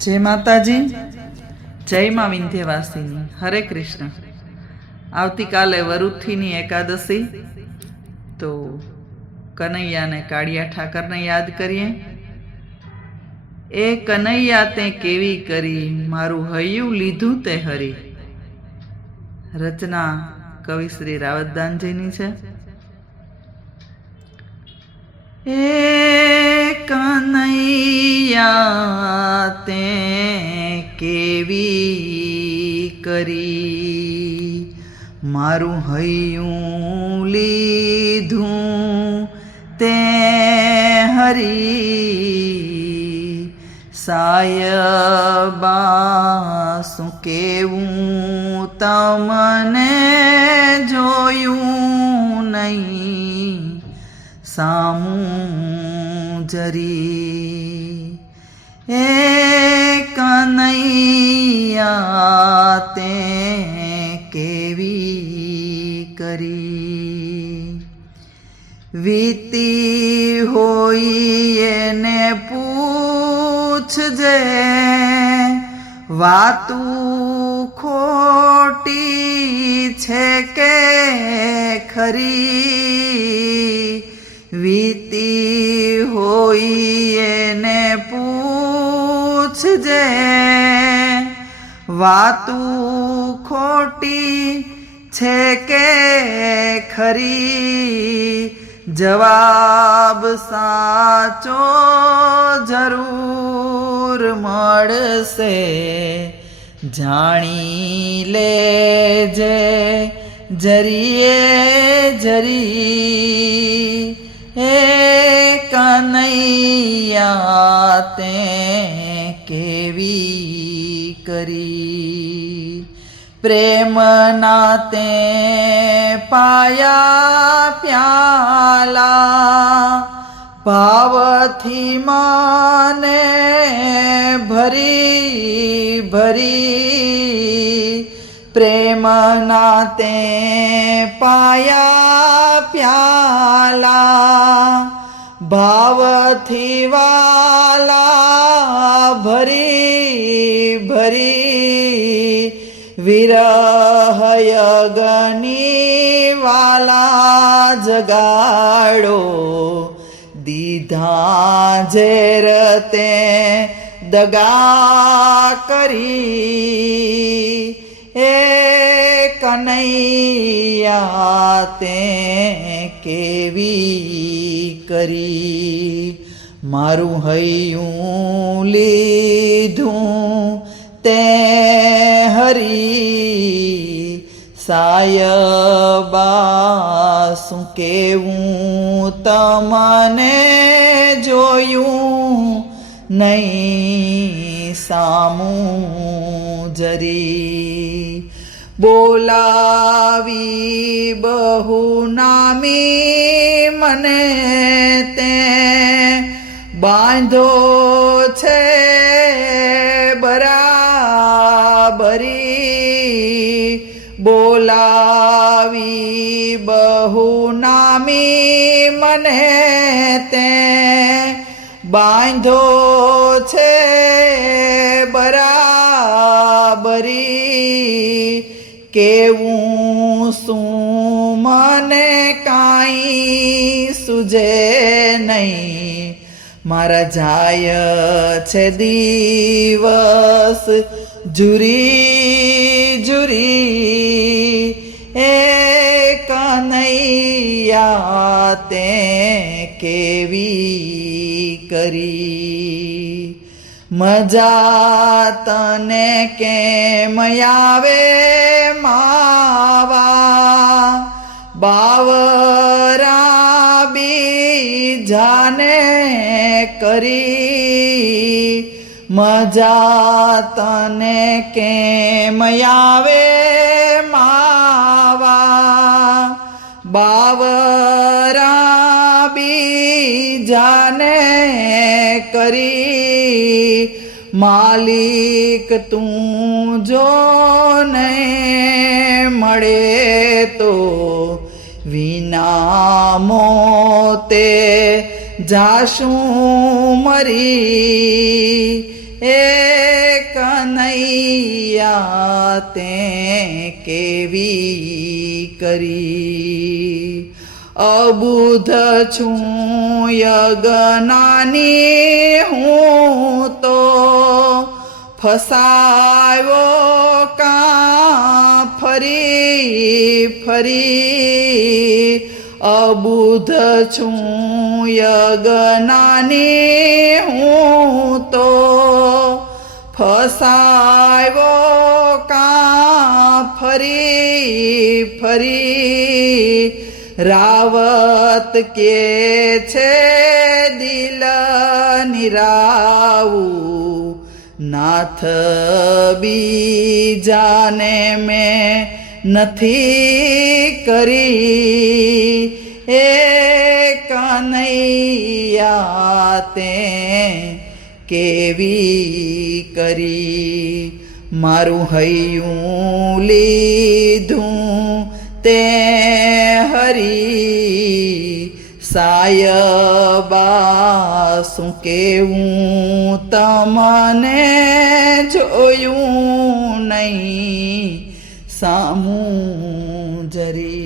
जय माताजी, जय माँ विंध्यवासिनी। हरे कृष्ण। आवती काले वरुथीनी एकादशी, तो कन्हैया ने काड़िया ठाकर ने याद करिए। ए कन्हैया ते केवी करी, मारू हयू लीधू ते हरी। रचना कवि श्री रावतदानजीनी छे। ए कन्हैया ते केवी करी, मारू हयू लीधू ते हरी। सायबा शू केवूं तमने जोयू नहीं, सामू जरी। ए कन्हैया ते केवी करी। वीती होई एने पूछजे, वातू खोटी छे के खरी। वीती होई एने पूछजे, वातू खोटी छे के खरी। जवाब साचो जरूर मळशे, जाणी लेजे जरीए जरी। ए कन्हैया ते केवी करी। प्रेम नाते पाया प्याला, भावथी माने भरी भरी। प्रेम नाते पाया प्याला, भावथी वाला भरी भरी। विरह यज्ञनी वाला जगाड़ो, दीधा झेर ते दगा करी। ए कन्हैया ते केवी करी, मारू हयू लीधू ते हरी। सायबा शू केवूं तमने जोयू नहीं, सामू जरी। बोलावी बहु नामी मने ते, बांधो छे बराबरी। बोलावी बहु नामी मने ते, बांधो छे बराबरी। केवूं सूं मने काई सूझे नहीं, मारा जाय छे दिवस जुरी जुरी। ए कन्हैया ते केवी करी। मजा तने केम आवे मावा, बावरा बीजाने करी। मजा तने केम आवे मावा, बावरा बीजाने करी। मालिक तू जो ने मळे तो, विना मोते जाशू मरी। ए કનૈયા તે કેવી કરી અબુધ છું યજ્ઞાની હું તો ફસાયો કાં ફરી ફરી અબુધ છું યજ્ઞાની હું તો ફસાયો કાં ફરી ફરી રાવત કે છે દિલ નિરાવું નાથ બીજાને મેં નથી કરી એ કનૈયા તે કેવી કરી મારું હૈયું લીધું તે હરી સાયબા શું કેવું તમને જોયું નહીં સામું જરી